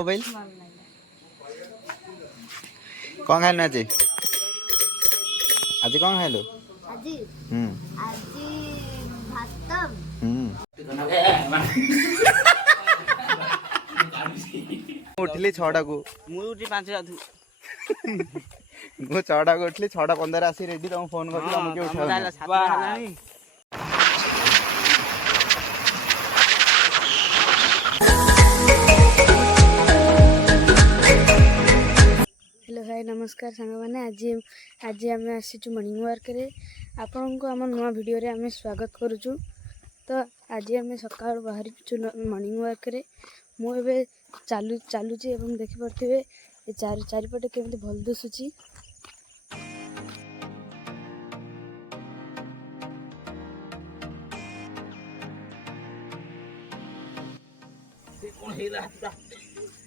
Mobile कौन खाइल आज आज कौन खाइल उठली 6टा को मुझे 5 ମୁଁ 6ଟା କୁ ଉଠିଲି 6:15 ଆସି ରେଡି ତମ ଫୋନ କରିଥିଲି ଆମକୁ ଉଠାଉ हेलो हाय नमस्कार सांग मैंने आज आम आसीचु मॉर्निंग वॉक रे आपण को आम नुआ वीडियो रे आम स्वागत करुचु। तो आज आम सकाळ बाहर मॉर्निंग वॉक रे मुझे चलुची एवं देखि पारे चारिपटे केमती भल दिशुची।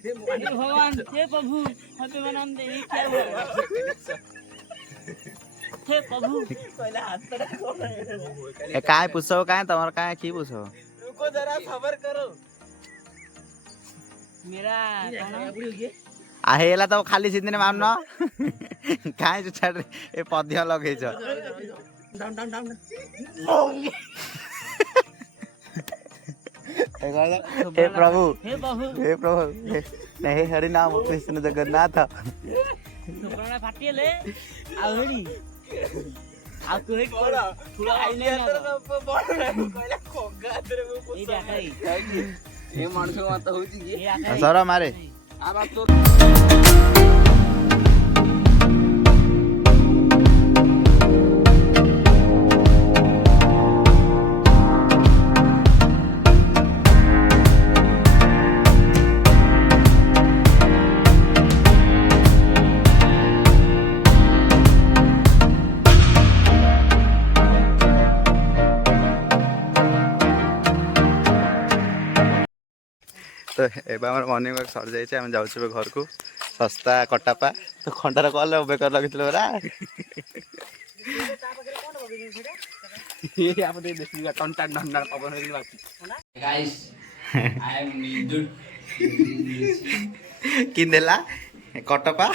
भगवान हे प्रभु हमें मनाम दे क्या हुआ हे प्रभु पहले हाथ तड़ा ए काय पूछो काय तमर काय की पूछो रुको जरा सबर करो मेरा आहेला तो खाली सिंदिने मारनो काय जो छाड़ ए पद्य लगै छ डाउन डाउन डाउन हे प्रभु हे प्रभु हे हरि नाम कृष्ण जगन्नाथ सुप्राणा फाटिले आउरी आ तू हे थोड़ा आइले अंदर बड़ कहला खोगा तेरे मु ए डाकाई ए मानस माता होची की सर मारे आ बात तो तो एवं आम मॉर्निंग वॉक सर जाइए आम जाऊँ घर को सस्ता कटापा तो खंडार कल बेकार लगे परा कि देला कटपा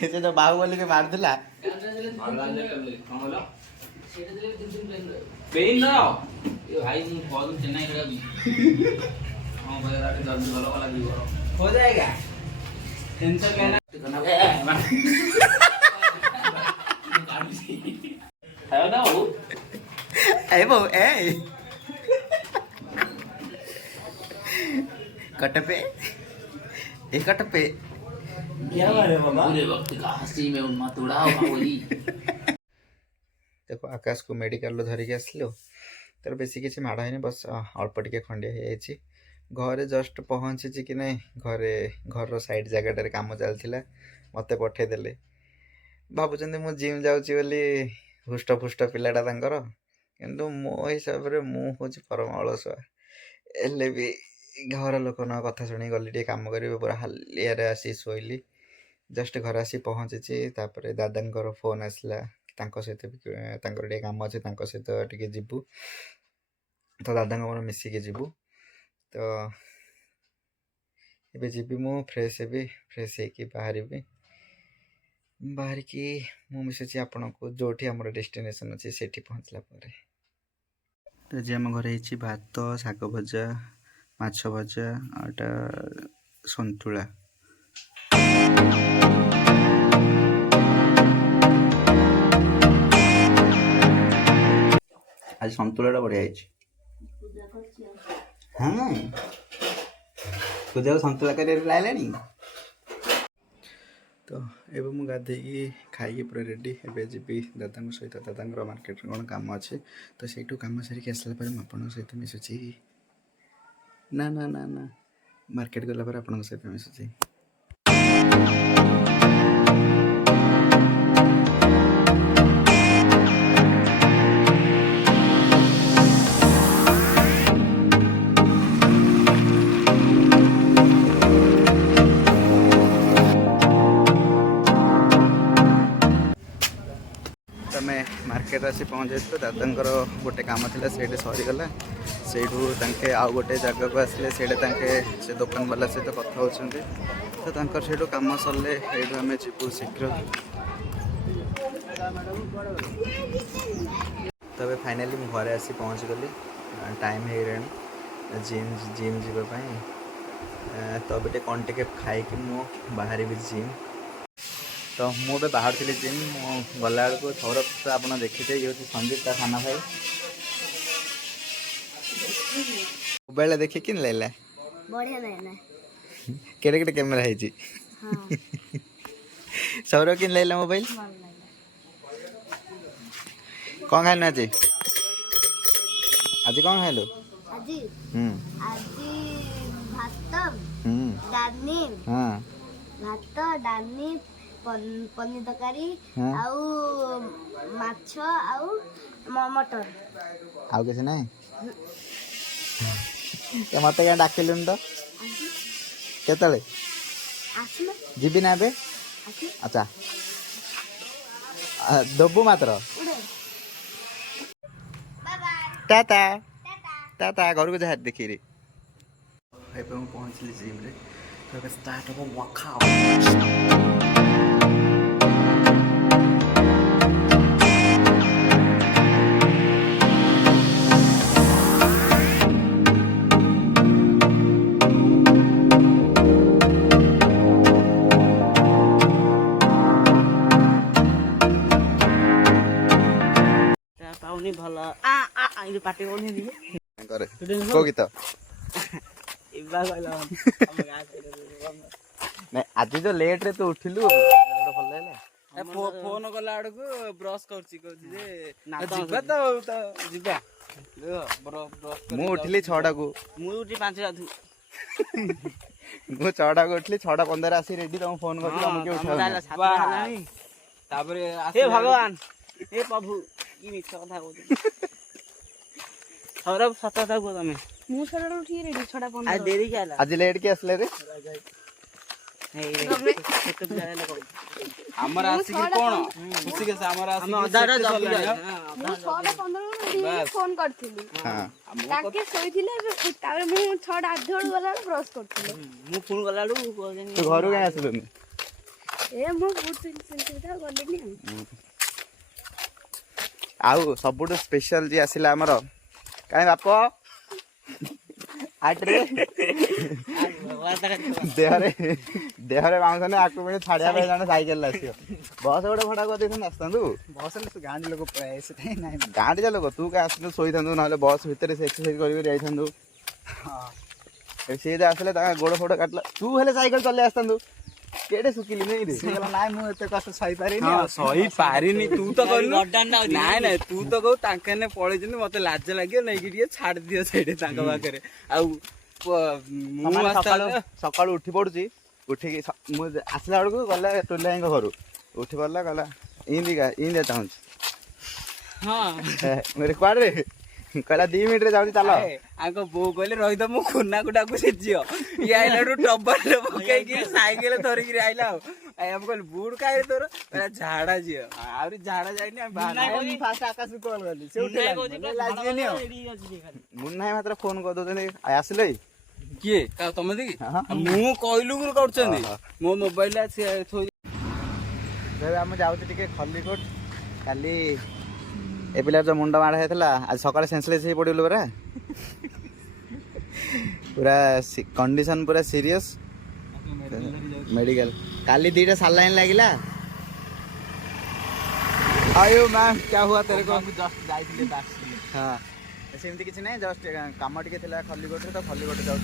से तो बाहुबली के मारदेला पेन ना ये भाई मु कॉल चेन्नई करा भी हां भाई रात जल्दी भलो वाला भी हो जाएगा टेंशन लेना करना है ना वो ए बो ए कटपे ए कटपे क्या बारे बाबा पूरे वक्त का हंसी में उन्माद उड़ाओ बाबूजी देखो आकाश को मेडिकल धरिकी आसलो तर बेसी किसी माड़ है बस अल्प टिके खंडिया हो घरे जस्ट पहुँची कि नहीं घरे घर साइड जगह काम चलता मत पठेदेले भावुं मु जिम जाऊँगी बोली हुष्टपुष्ट पिलाटा किंतु मो हिसाब से मुझे परम अलसुआ एले भी घर लोक न कथा शुणी गली टे काम करेंगे पूरा हालिया आसी शोली जस्ट घर आसी पहुँची दादा फोन आसला सहित टे काम अच्छे सहित टे जीवु तो दादा मोर मिसिकी जीवु तो ये जीवी मु फ्रेश हेबी फ्रेश होगी बाहर की मु मिशुची आपण को जोठी आमर डेस्टिनेशन अच्छे से पहुँचला तो जी आम घर भात शाग भजा माछ भजा आटा सन्तुला आज सन्तुला बढ़िया हाँ पूजा सन्तुला कर लाइलानी तो एवं मुझे गाधे खाई पूरा रेडी एवं जी दादा सहित दादा मार्केट कौन काम अच्छे तो सहीठू कम सारिक आसला आप सहित मिशुची ना ना ना ना मार्केट गला आप सहित मिशुची मार्केट आसी पहुँचे तो दादा गोटे कम थी से सरीगला ସେଇଠୁ ତାଙ୍କେ ଆଉ ଗୋଟେ ଜାଗାକୁ ଆସିଲେ ସେଇଟା ତାଙ୍କେ ସେ ଦୋକାନ ବାଲା ସହିତ କଥା ହେଉଛନ୍ତି। ତ ତାଙ୍କର ସେଇଠୁ କାମ ସରିଲେ ସେଇଠୁ ଆମେ ଯିବୁ ଶୀଘ୍ର। ତ ଏବେ ଫାଇନାଲି ମୁଁ ଘରେ ଆସି ପହଞ୍ଚିଗଲି। ଟାଇମ୍ ହେଇଗଲାଣି ଜିମ୍ ଯିବା ପାଇଁ। ତ ଏବେ ଟିକେ କ'ଣ ଟିକେ ଖାଇକି ମୁଁ ବାହାରିବି ଜିମ୍। ତ ମୁଁ ଏବେ ବାହାରୁଥିଲି ଜିମ୍। ମୁଁ ଗଲାବେଳକୁ ସୌରଭ ତ ଆପଣ ଦେଖିଥିବେ, ଇଏ ହେଉଛି ସନ୍ଦୀପ ତା ସାନ ଭାଇ। ମୋବାଇଲ ଦେଖି କିନ୍ ଲାଗିଲା? ବଢ଼ିଆ ଲାଗିଲା। କେଡ଼େ କେଡ଼େ କ୍ୟାମେରା ହେଇଛି। ହଁ ସୌରଭ କିନ୍ ଲାଗିଲା ମୋବାଇଲ? ଭଲ ଲାଗିଲା। କ'ଣ ଖାଇଲୁ ଆଜି? ଆଜି କ'ଣ ଖାଇଲୁ? ଆଜି ହୁଁ ଆଜି ଭାତ ହୁଁ ଡାଲି ହଁ ଭାତ ଡାଲି ପନିର ତରକାରୀ ହଁ। ଆଉ ମାଛ ଆଉ ମଟର। ଆଉ କିଛି ନାହିଁ? ମୋତେ କାହିଁ ଡାକିଲୁନି ତ? କେତେବେଳେ ଆସୁନ ଯିବି ନା ଏବେ? ଆସି ଆଚ୍ଛା ଦବୁ ମାତ୍ର। ଟାଟା ଟାଟା ଘରକୁ ଯାହା ଦେଖିରି। ଏବେ ମୁଁ ପହଞ୍ଚିଲି ଜିମ୍ରେ। ତ ଏବେ ଷ୍ଟାର୍ଟ ହେବ ୱାର୍କଆଉଟ୍। ପାଉନି ଭଲ ପାଟି କରୁନି କରେ କୋଉ ଗୀତ? ନାଇଁ ଆଜି ତ ଲେଟ୍ରେ ତୁ ଉଠିଲୁ, ଭଲ ଲାଗିଲା। ଫୋନ କଲା ବେଳକୁ ବ୍ରଶ କରୁଛି କହୁଛି ଯେ ଯିବା ତ ଯିବା। ମୁଁ ଉଠିଲି 6ଟାକୁ। ମୁଁ ଉଠି 5ଟା। ମୁଁ 6ଟାକୁ ଉଠିଲି, 6:15 ଆସି ରେଡି। ତମକୁ ଫୋନ କରିଥିଲି, ତମକୁ କିଏ ଉଠାଉନି। ତାପରେ ହେ ଭଗବାନ ହେ ପ୍ରଭୁ କି ମିଛ କଥା କହୁଛ। ସୌରଭ ସତ କଥା କୁହ ତମେ। ମୁଁ 6ଟାରୁ ଉଠିକି ରେଡି 6:15। ଆଜି ଡେରି କି ହେଲା? ଆଜି ଲେଟ୍ କି ଆସିଲେ ରେ? ଆମର ଆସିକି କଣ ଖୁସି କେସ ଆମର ଆସିକି ମୁଁ 6:15 ଫୋନ କରିଥିଲି। ତାକେ ଶୋଇଥିଲେ, ତାପରେ ମୁଁ 6ଟା ଆଧେ ବେଳକୁ ଗଲାବେଳେ ବ୍ରଶ କରୁଥିଲି। ମୁଁ ଫୋନ କଲା ବେଳକୁ ତୁ ଘରକୁ କାହିଁ ଆସିଲୁନି? ଏ ମୁଁ ବୁଟ ପିନ୍ଧିଥିଲି ଗଲିନି ଆଉ ସବୁଠୁ ସ୍ପେଶାଲ ଯିଏ ଆସିଲା ଆମର, କାହିଁ ବାପ ଆଟରେ ଦେହରେ ବାଉଁଶ ନାହିଁ, ଆକୁ ପୁଣି ଛାଡ଼ିବା ପାଇଁ ଜଣେ ସାଇକେଲରେ ଆସିବ। ବସ୍ ଗୋଟେ ଭଡ଼ା କରିଦେଇଥାନ୍ତୁ, ଆସିଥାନ୍ତୁ। ବସରେ ତୁ ଗାଁଠି ଲୋକ ପଳାଏ ସେଥିପାଇଁ ନାହିଁ। ଗାଁଠି ଯା ଲୋକ, ତୁ କାହିଁ ଆସିଥାନ୍ତୁ, ଶୋଇଥାନ୍ତୁ, ନହେଲେ ବସ୍ ଭିତରେ ସେ ଏକ୍ସରସାଇଜ କରିକି ଯାଇଥାନ୍ତୁ। ସିଏ ଯେ ଆସିଲେ ତାଙ୍କ ଗୋଡ଼ ଫୋଡ଼ କାଟିଲା, ତୁ ହେଲେ ସାଇକେଲ ଚଲେଇ ଆସିଥାନ୍ତୁ। କେଡ଼େ ଶୁଖିଲି ନାଇଁ ରେ? ନାଇଁ ମୁଁ ଏତେ କଷ୍ଟ ସହିପାରିନି। ସହିପାରିନି ତୁ ତ କହିଲୁ। ନାଇଁ ନାଇଁ ତୁ ତ କହୁ ତାଙ୍କ ପଳେଇଛନ୍ତି, ମତେ ଲାଜ ଲାଗିବ ନେଇକି ଟିକେ ଛାଡି ଦିଅ ସେଇଠି ତାଙ୍କ ପାଖରେ। ଆଉ ମୁଁ ସକାଳୁ ଉଠି ପଡୁଛି, ଉଠିକି ମୁଁ ଆସିଲା ବେଳକୁ ଗଲା ଟୋଲି ଭାଇଙ୍କ ଘରୁ ଉଠି ପଡ଼ିଲା, ଗଲା ଇନ୍ଦିଆ ଚାହୁଁଛି। ହଁ କୁଆଡ଼େ କହିଲା 2 ମିନିଟ୍ରେ ଯାଉଛି ଚାଲ। ଆଙ୍କ ବୋଉ କହିଲେ ରହିଦ, ମୁଁ ଖୁନାକୁ ଡାକୁଛି ଝିଅ। ଇଏ ଆଇଲାଠୁ ଟବରରେ ପକେଇକି ସାଇକେଲ ଧରିକିରି ଆଇଲା। ଆଉ ଆମେ କହିଲି ବୁଟ କାହିଁରେ ତୋର? କହିଲା ଝାଡା ଝିଅ। ଆହୁରି ଝାଡା ଯାଇନି। ଫାଷ୍ଟ ଆକାଶକୁ କଲ୍ କଲି, ସେ ଉଠେଇଲାନି ଆଉ। ମୁନା ଭାଇ ମାତ୍ର ଫୋନ କରିଦଉଛନ୍ତି, ଆସିଲେ କିଏ ତମେ ଦେଖି ମୁଁ କହିଲୁ କରୁଛନ୍ତି ମୋ ମୋବାଇଲ ଆମେ ଯାଉଛୁ ଟିକେ ଖଲିକୋଟ। କାଲି ଏ ପିଲାର ଯୋଉ ମୁଣ୍ଡ ମାଡ଼ ହେଇଥିଲା, ଆଜି ସକାଳେ ସେନ୍ସଲେସ୍ ହେଇ ପଡ଼ିଗଲୁ ପରା। ପୁରା କଣ୍ଡିସନ ପୁରା ସିରିୟସ୍। मेडिकल काली 2टा सालाइन लगिला। आयो मैम क्या हुआ तेरे को? जस्ट जाइथिले बास। हां सेमती किछ नै, जस्ट काम टिके थिला खल्लीकोट रे, तो खल्लीकोट जाउ।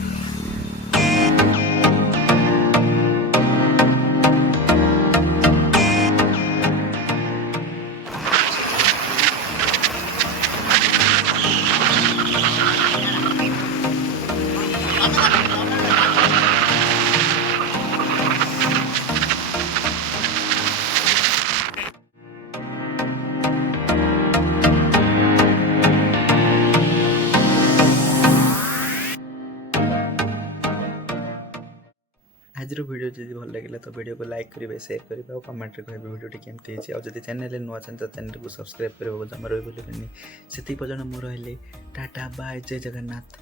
आज वीडियो जब भल लगे तो वीडियो को लाइक करेंगे, शेयर करेंगे और कमेंट करेंगे वीडियो केमती है। और जब चैनल नुआ तो चैनल को सब्सक्राइब करेंगे जमा रही से पर्यटन मोर हेले टाटा बाय जय जगन्नाथ।